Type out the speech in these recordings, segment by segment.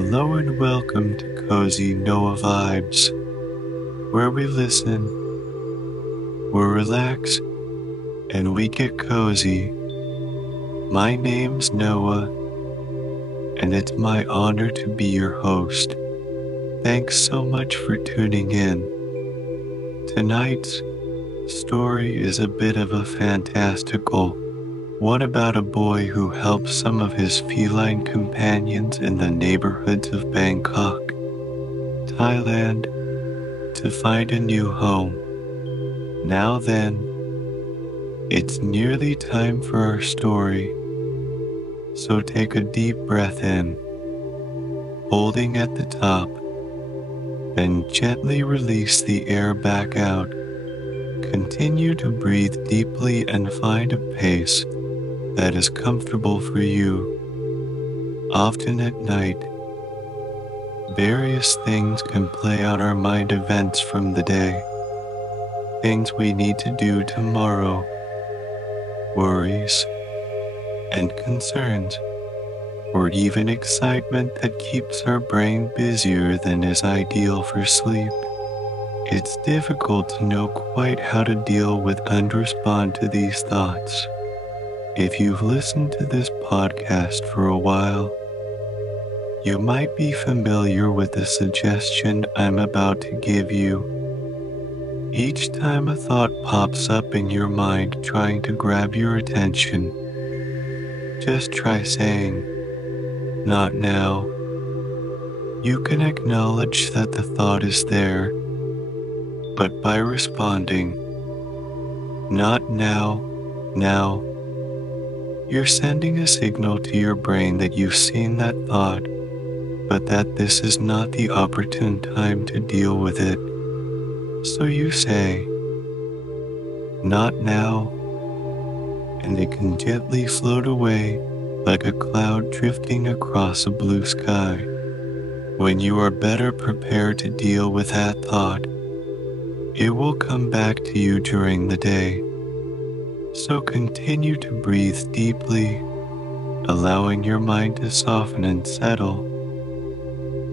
Hello and welcome to Cozy Noah Vibes, where we listen, we relax, and we get cozy. My name's Noah, and it's my honor to be your host. Thanks so much for tuning in. Tonight's story is a bit of a fantastical one about a boy who helps some of his feline companions in the neighborhoods of Bangkok, Thailand, to find a new home. Now then, it's nearly time for our story, so take a deep breath in, holding at the top, then gently release the air back out. Continue to breathe deeply and find a pace that is comfortable for you. Often at night, various things can play on our mind, events from the day, things we need to do tomorrow, worries and concerns, or even excitement that keeps our brain busier than is ideal for sleep. It's difficult to know quite how to deal with and respond to these thoughts. If you've listened to this podcast for a while, you might be familiar with the suggestion I'm about to give you. Each time a thought pops up in your mind trying to grab your attention, just try saying, "Not now." You can acknowledge that the thought is there, but by responding, "Not now, now," you're sending a signal to your brain that you've seen that thought, but that this is not the opportune time to deal with it. So you say, "Not now," and it can gently float away like a cloud drifting across a blue sky. When you are better prepared to deal with that thought, it will come back to you during the day. So continue to breathe deeply, allowing your mind to soften and settle,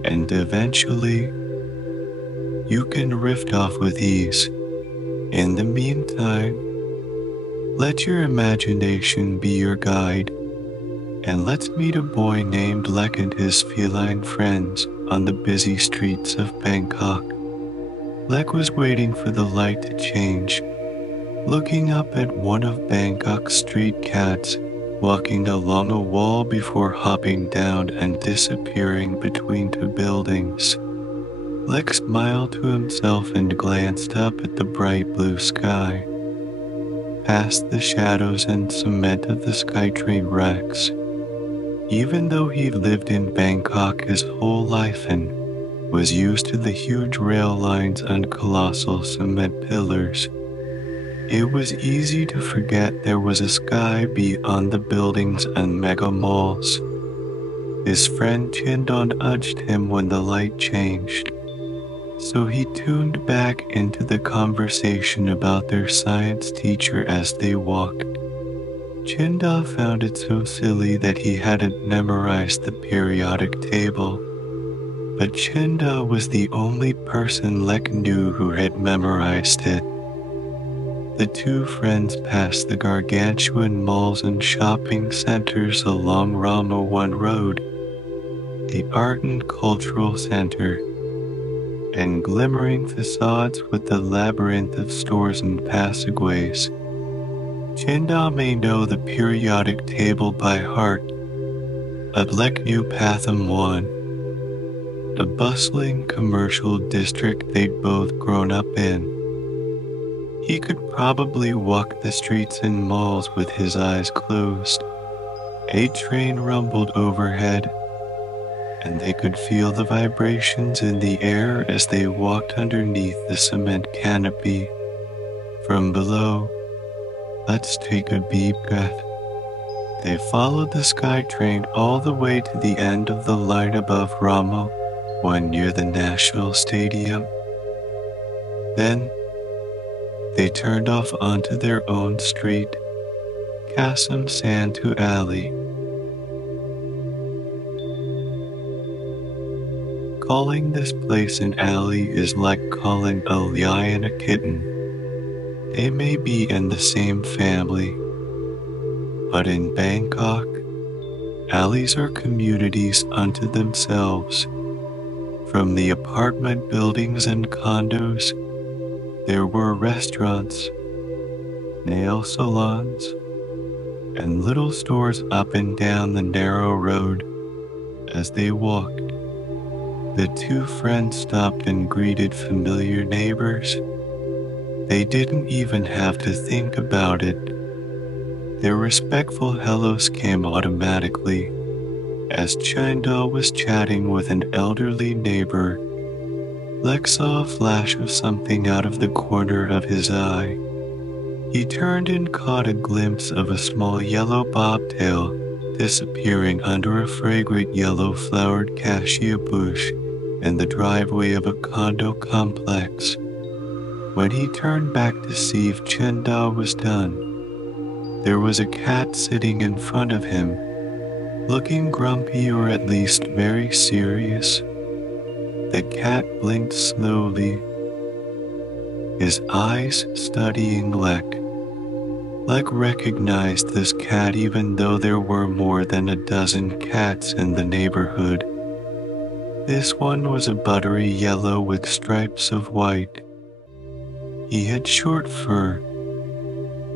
and eventually, you can drift off with ease. In the meantime, let your imagination be your guide, and let's meet a boy named Lek and his feline friends on the busy streets of Bangkok. Lek was waiting for the light to change, looking up at one of Bangkok's street cats walking along a wall before hopping down and disappearing between two buildings. Lek smiled to himself and glanced up at the bright blue sky, past the shadows and cement of the SkyTrain wrecks. Even though he lived in Bangkok his whole life and was used to the huge rail lines and colossal cement pillars, it was easy to forget there was a sky beyond the buildings and mega malls. His friend Chindon nudged him when the light changed, so he tuned back into the conversation about their science teacher as they walked. Chinda found it so silly that he hadn't memorized the periodic table, but Chinda was the only person Lek knew who had memorized it. The two friends passed the gargantuan malls and shopping centers along Rama 1 Road, the art and cultural center, and glimmering facades with the labyrinth of stores and passageways. Chinda may know the periodic table by heart, but Lek knew Pathum 1, the bustling commercial district they'd both grown up in. He could probably walk the streets and malls with his eyes closed. A train rumbled overhead, and they could feel the vibrations in the air as they walked underneath the cement canopy. From below, let's take a deep breath. They followed the SkyTrain all the way to the end of the line above Rama 1 near the National Stadium. Then, they turned off onto their own street, Kasem Santu Alley. Calling this place an alley is like calling a lion a kitten. They may be in the same family, but in Bangkok, alleys are communities unto themselves. From the apartment buildings and condos, there were restaurants, nail salons, and little stores up and down the narrow road. As they walked, the two friends stopped and greeted familiar neighbors. They didn't even have to think about it. Their respectful hellos came automatically. As Chandal was chatting with an elderly neighbor, Lex saw a flash of something out of the corner of his eye. He turned and caught a glimpse of a small yellow bobtail disappearing under a fragrant yellow-flowered cassia bush in the driveway of a condo complex. When he turned back to see if Chandal was done, there was a cat sitting in front of him, looking grumpy or at least very serious. The cat blinked slowly, his eyes studying Lek. Lek recognized this cat even though there were more than a dozen cats in the neighborhood. This one was a buttery yellow with stripes of white. He had short fur,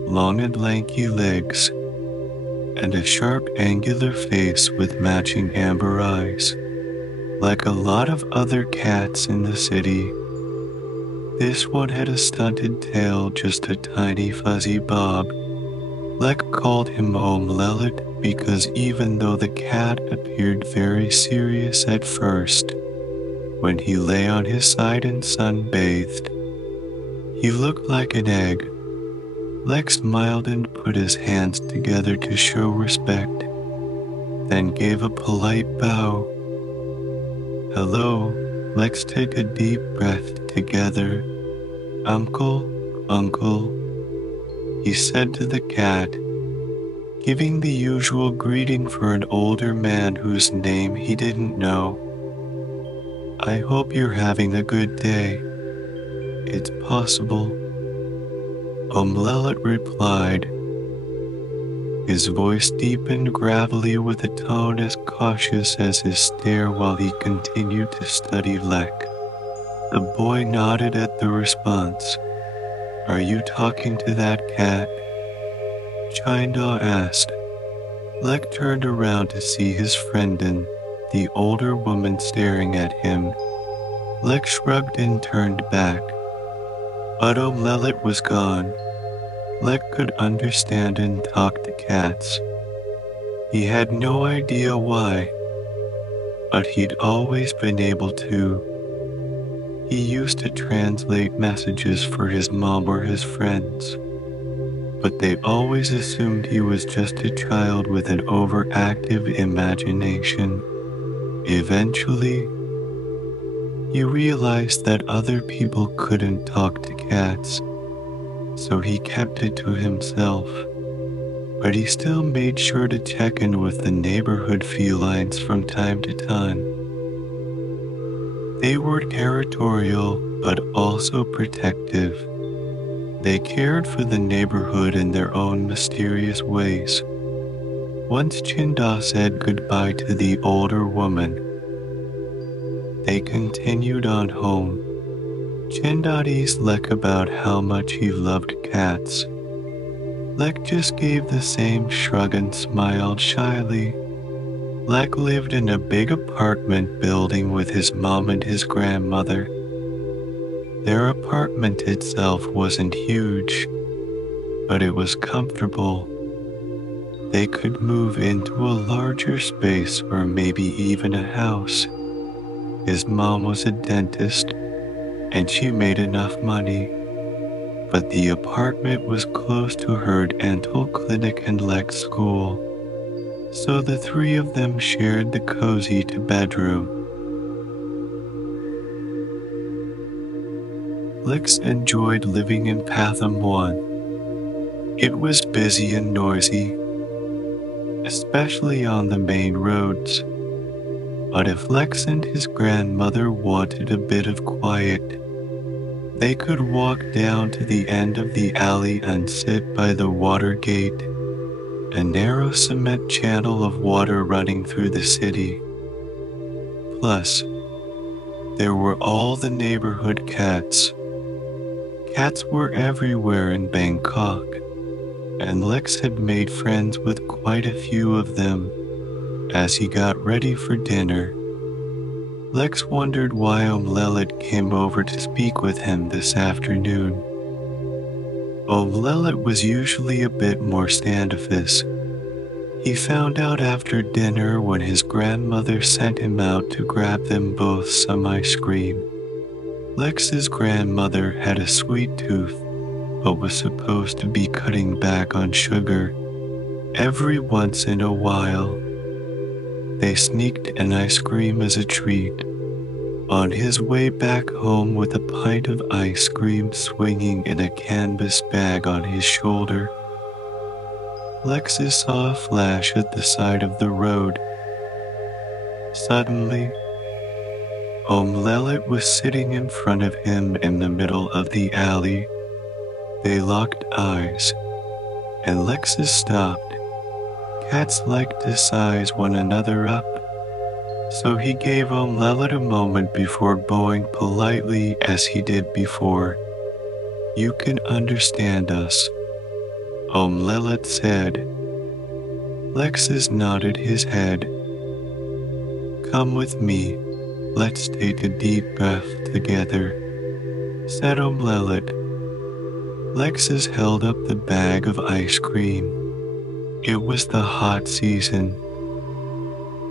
long and lanky legs, and a sharp angular face with matching amber eyes. Like a lot of other cats in the city, this one had a stunted tail, just a tiny fuzzy bob. Lek called him Omlelet because even though the cat appeared very serious at first, when he lay on his side and sunbathed, he looked like an egg. Lek smiled and put his hands together to show respect, then gave a polite bow. Hello, let's take a deep breath together. Uncle, he said to the cat, giving the usual greeting for an older man whose name he didn't know. I hope you're having a good day. It's possible. Omlelet replied, his voice deepened gravelly with a tone as cautious as his stare while he continued to study Lek. The boy nodded at the response. Are you talking to that cat? Chinda asked. Lek turned around to see his friend and the older woman staring at him. Lek shrugged and turned back. But Omlelet was gone. Lek could understand and talk to cats. He had no idea why, but he'd always been able to. He used to translate messages for his mom or his friends, but they always assumed he was just a child with an overactive imagination. Eventually, he realized that other people couldn't talk to cats, so he kept it to himself. But he still made sure to check in with the neighborhood felines from time to time. They were territorial, but also protective. They cared for the neighborhood in their own mysterious ways. Once Chinda said goodbye to the older woman, they continued on home. Chinda teased Lek about how much he loved cats. Lek just gave the same shrug and smiled shyly. Lek lived in a big apartment building with his mom and his grandmother. Their apartment itself wasn't huge, but it was comfortable. They could move into a larger space or maybe even a house. His mom was a dentist, and she made enough money, but the apartment was close to her dental clinic and Lek's school, so the three of them shared the cozy bedroom. Lex enjoyed living in Pathum 1. It was busy and noisy, especially on the main roads. But if Lex and his grandmother wanted a bit of quiet, they could walk down to the end of the alley and sit by the water gate, a narrow cement channel of water running through the city. Plus, there were all the neighborhood cats. Cats were everywhere in Bangkok, and Lex had made friends with quite a few of them. As he got ready for dinner, Lex wondered why Lelit came over to speak with him this afternoon. Lelit was usually a bit more standoffish. He found out after dinner when his grandmother sent him out to grab them both some ice cream. Lex's grandmother had a sweet tooth, but was supposed to be cutting back on sugar. Every once in a while, they sneaked an ice cream as a treat. On his way back home with a pint of ice cream swinging in a canvas bag on his shoulder, Lexus saw a flash at the side of the road. Suddenly, Lelit was sitting in front of him in the middle of the alley. They locked eyes, and Lexus stopped. Cats like to size one another up, so he gave Lelit a moment before bowing politely as he did before. "You can understand us," Lelit said. Lexus nodded his head. "Come with me. Let's take a deep breath together," said Lelit. Lexus held up the bag of ice cream. It was the hot season,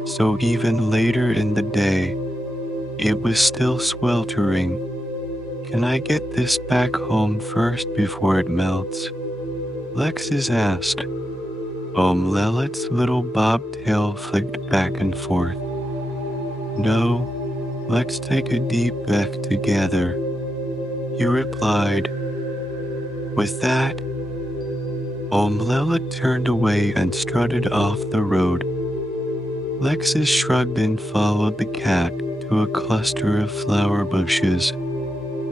so even later in the day, it was still sweltering. "Can I get this back home first before it melts?" Lexus asked. Lelit's little bobtail flicked back and forth. "No, let's take a deep breath together," he replied. With that, Lelit turned away and strutted off the road. Lexus shrugged and followed the cat to a cluster of flower bushes.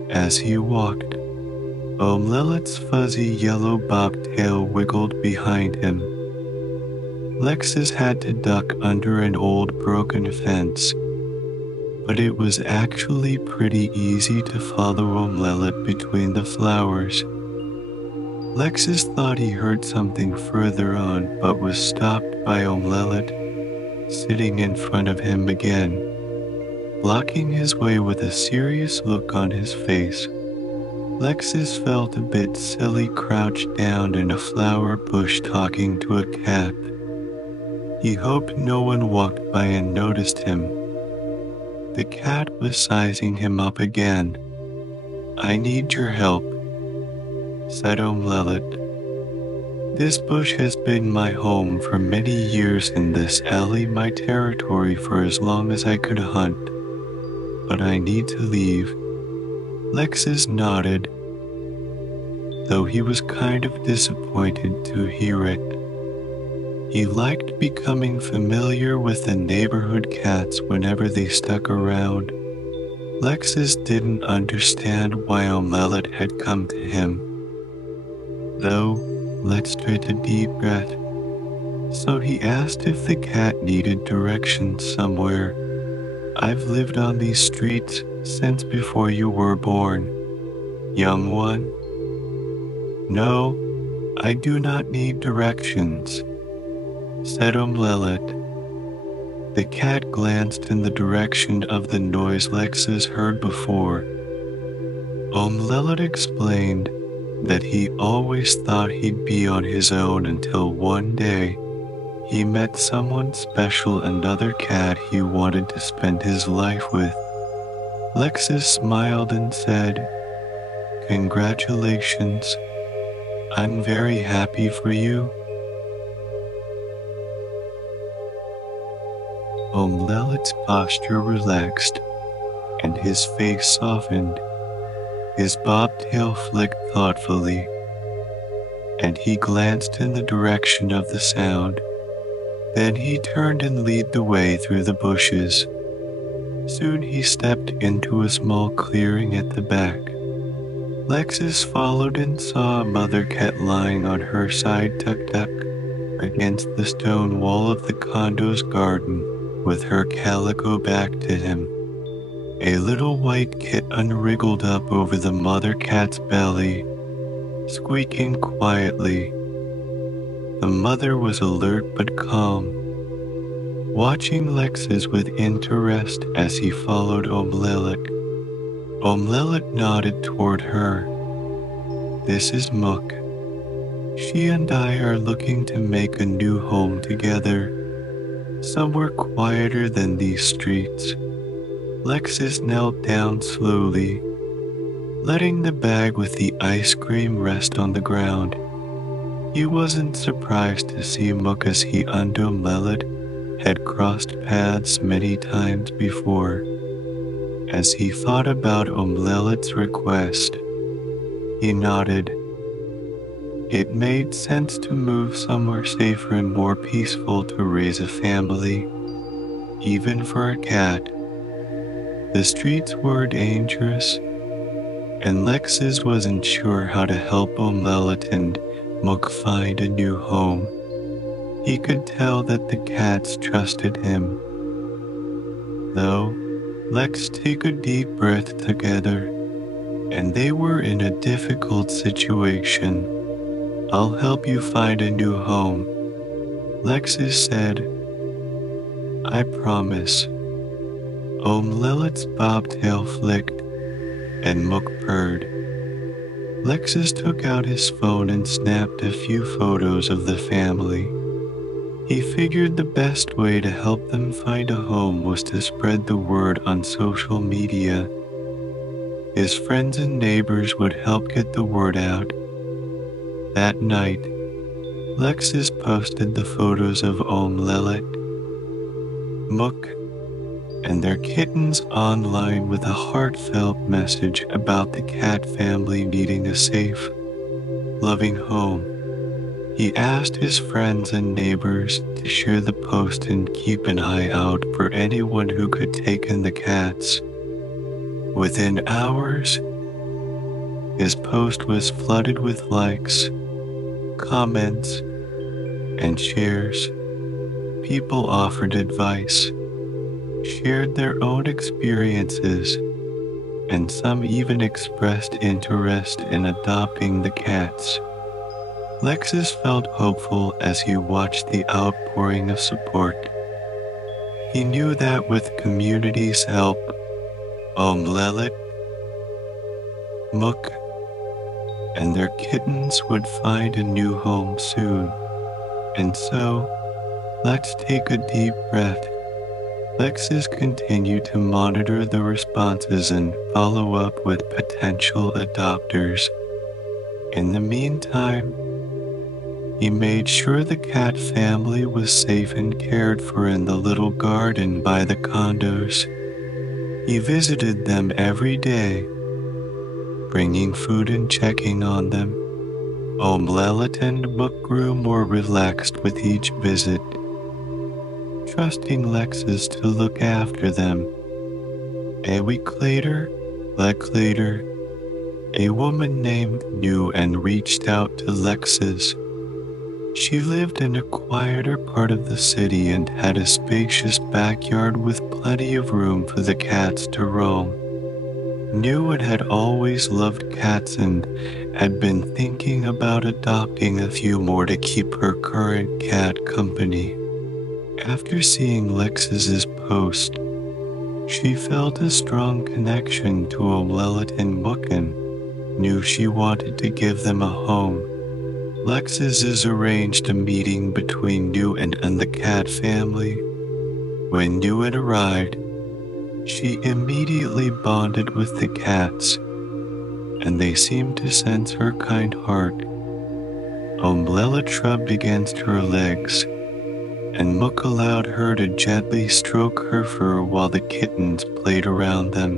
As he walked, Lilit's fuzzy yellow bobtail wiggled behind him. Lexus had to duck under an old broken fence, but it was actually pretty easy to follow Lilit between the flowers. Lexus thought he heard something further on, but was stopped by Lilit, sitting in front of him again, blocking his way with a serious look on his face. Lexus felt a bit silly crouched down in a flower bush talking to a cat. He hoped no one walked by and noticed him. The cat was sizing him up again. "I need your help," said Lilit. "This bush has been my home for many years and this alley my territory for as long as I could hunt. But I need to leave." Lexus nodded, though he was kind of disappointed to hear it. He liked becoming familiar with the neighborhood cats whenever they stuck around. Lexus didn't understand why Lilit had come to him. Though, let's take a deep breath. So he asked if the cat needed directions somewhere. "I've lived on these streets since before you were born, young one." "No, I do not need directions," said Lilit. The cat glanced in the direction of the noise Lexus heard before. Lilit explained that he always thought he'd be on his own until one day he met someone special, another cat he wanted to spend his life with. Lexus smiled and said, "Congratulations. I'm very happy for you." Lilit's posture relaxed, and his face softened. His bobtail flicked thoughtfully, and he glanced in the direction of the sound. Then he turned and led the way through the bushes. Soon he stepped into a small clearing at the back. Lexus followed and saw a mother cat lying on her side tucked up against the stone wall of the condo's garden with her calico back to him. A little white kitten wriggled up over the mother cat's belly, squeaking quietly. The mother was alert but calm, watching Lexus with interest as he followed Omlelik. Omlelik nodded toward her. "This is Mook. She and I are looking to make a new home together, somewhere quieter than these streets." Lexus knelt down slowly, letting the bag with the ice cream rest on the ground. He wasn't surprised to see Mook as he and Omlelik had crossed paths many times before. As he thought about Omlelik's request, he nodded. It made sense to move somewhere safer and more peaceful to raise a family, even for a cat. The streets were dangerous, and Lexus wasn't sure how to help Omlelik and Mook find a new home. He could tell that the cats trusted him. Though, let's take a deep breath together, and they were in a difficult situation. "I'll help you find a new home," Lexus said. "I promise." Omlelik's bobtail flicked, and Mook purred. Lexus took out his phone and snapped a few photos of the family. He figured the best way to help them find a home was to spread the word on social media. His friends and neighbors would help get the word out. That night, Lexus posted the photos of Omlelik, Mook, and their kittens online with a heartfelt message about the cat family needing a safe, loving home. He asked his friends and neighbors to share the post and keep an eye out for anyone who could take in the cats. Within hours, his post was flooded with likes, comments, and shares. People offered advice, shared their own experiences, and some even expressed interest in adopting the cats. Lexus felt hopeful as he watched the outpouring of support. He knew that with community's help, Omlelik, Mook, and their kittens would find a new home soon. And so, let's take a deep breath. Lexus continued to monitor the responses and follow up with potential adopters. In the meantime, he made sure the cat family was safe and cared for in the little garden by the condos. He visited them every day, bringing food and checking on them. Omlelik and Mook grew more relaxed with each visit, trusting Lexus to look after them. A week later, a woman named New and reached out to Lexus. She lived in a quieter part of the city and had a spacious backyard with plenty of room for the cats to roam. New had always loved cats and had been thinking about adopting a few more to keep her current cat company. After seeing Lexus's post, she felt a strong connection to Omlelik and Mook and knew she wanted to give them a home. Lexus arranged a meeting between New and the cat family. When New arrived, she immediately bonded with the cats, and they seemed to sense her kind heart. Omlelik rubbed against her legs, and Mook allowed her to gently stroke her fur while the kittens played around them.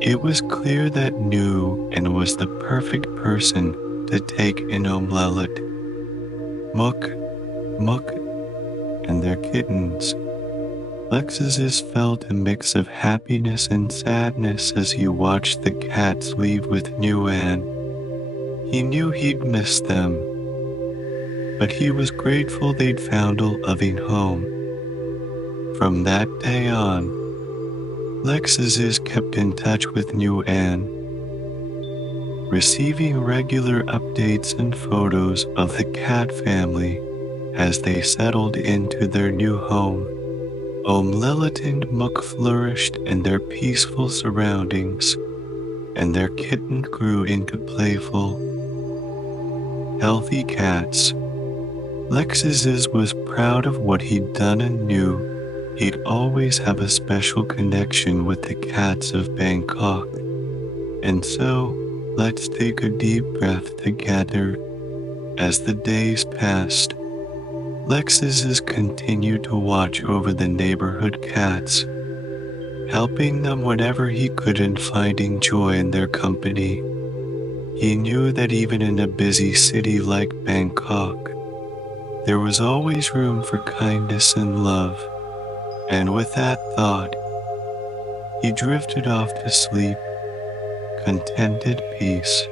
It was clear that New and was the perfect person to take in Omlelik, Mook, and their kittens. Lexus felt a mix of happiness and sadness as he watched the cats leave with New Anne. He knew he'd miss them, but he was grateful they'd found a loving home. From that day on, Lexus kept in touch with New Anne, receiving regular updates and photos of the cat family as they settled into their new home. Lilith and Mook flourished in their peaceful surroundings, and their kitten grew into playful, healthy cats. Lexus was proud of what he'd done and knew he'd always have a special connection with the cats of Bangkok. And so, let's take a deep breath together. As the days passed, Lexus continued to watch over the neighborhood cats, helping them whenever he could and finding joy in their company. He knew that even in a busy city like Bangkok, there was always room for kindness and love. And with that thought, he drifted off to sleep, contented peace.